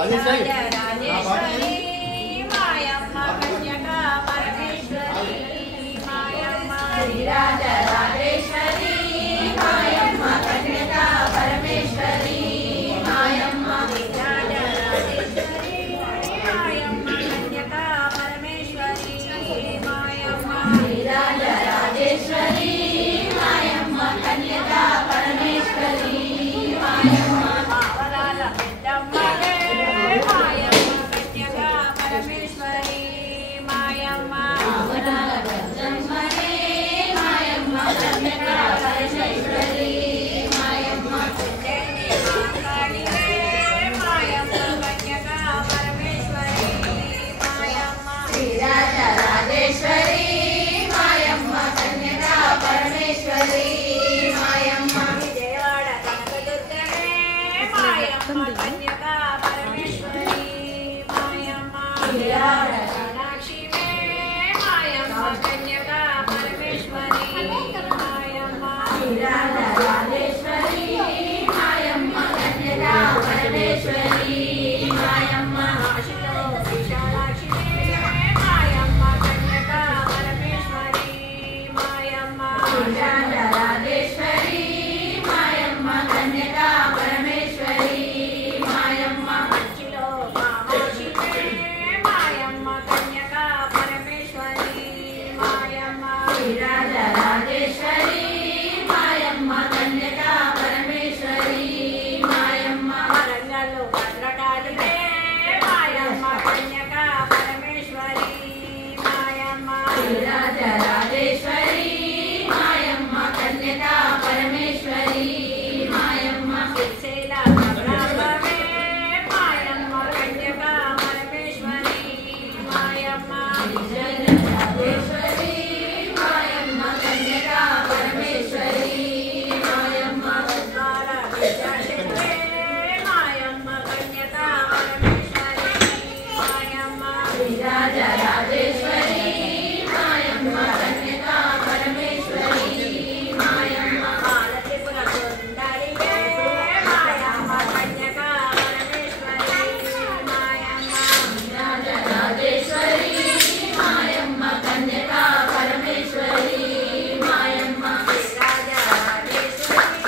రాజరాజేశ్వరి మాయమ్మ కన్యకా పరమేశ్వరి మాయమ్మ రాజరాజేశ్వరి మాయమ్మ కన్యకా పరమేశ్వరి మాయమ్మ రాజరాజేశ్వరి మాయమ్మ కన్యకా పరమేశ్వరి మాయమ్మ రాజరాజేశ్వరి మాయమ్మ కన్యకా పరమేశ్వరి మాయమ్మ పావరాల పెద్దమ్మగే మాయమ్మ కన్యకా పరమేశ్వరి మాయమ్మ పావరాల పెద్దమ్మగే మాయమ్మ కన్యకా పరమేశ్వరి మాయమ్మ పెద్దనే మాకాళివే మాయమ్మ కన్యకా పరమేశ్వరి మాయమ్మ రాజరాజేశ్వరి మాయమ్మ కన్యకా పరమేశ్వరి మాయమ్మ విజయవాడ కనకదుర్గనే మాయమ్మ కన్యకా పరమేశ్వరి మాయమ్మ విజయవాడ కామాక్షివే మాయమ్మ కన్యకా పరమేశ్వరి మాయమ్మ రాజరాజేశ్వరి మాయమ్మ కన్యకా పరమేశ్వరి మాయమ్మ కాశీలో విశాలాక్షివే మాయమ్మ కన్యకా పరమేశ్వరి మాయమ్మ రాజరాజేశ్వరి మాయమ్మ కన్యకా పరమేశ్వరి మాయమ్మ కంచిలో కామాక్షివే మాయమ్మ కన్యకా పరమేశ్వరి మాయమ్మ రాజరాజేశ్వరి మాయమ్మ కన్యకా పరమేశ్వరి మాయమ్మ వరంగల్లో భద్రకాళివే మాయమ్మ కన్యకా పరమేశ్వరి మాయమ్మ రాజరాజేశ్వరి మాయమ్మ కన్యకా పరమేశ్వరి మాయమ్మ శ్రీశైల నవరాత్రవే మాయమ్మ కన్యకా పరమేశ్వరి మాయమ్మ రాజరాజేశ్వరి మాయమ్మ కన్యకా పరమేశ్వరి మాయమ్మ ఉద్వాల విద్యాశక్తే మాయమ్మ కన్యకా పరమేశ్వరి మాయమ్మ రాజరాజేశ్వరి మాయమ్మ కన్యకా పరమేశ్వరి మాయమ్మ బాలత్రిపుర సుందరివే మాయమ్మ కన్యకా పరమేశ్వరి మాయమ్మ రాజరాజేశ్వరి మాయమ్మ కన్యకా పరమేశ్వరి మాయమ్మ రాజరాజేశ్వరి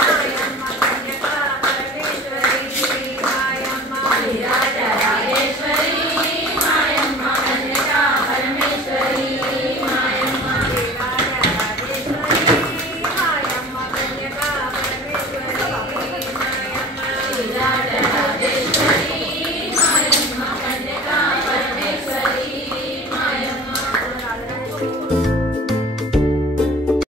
మాయమ్మ కన్యకా పరమేశ్వరి మాయమ్మ రాజరాజేశ్వరి మాయమ్మ కన్యకా పరమేశ్వరి మాయమ్మ రాజరాజేశ్వరి మాయమ్మ కన్యకా పరమేశ్వరి మాయమ్మ రాజరాజేశ్వరి మాయమ్మ కన్యకా పరమేశ్వరి మాయమ్మ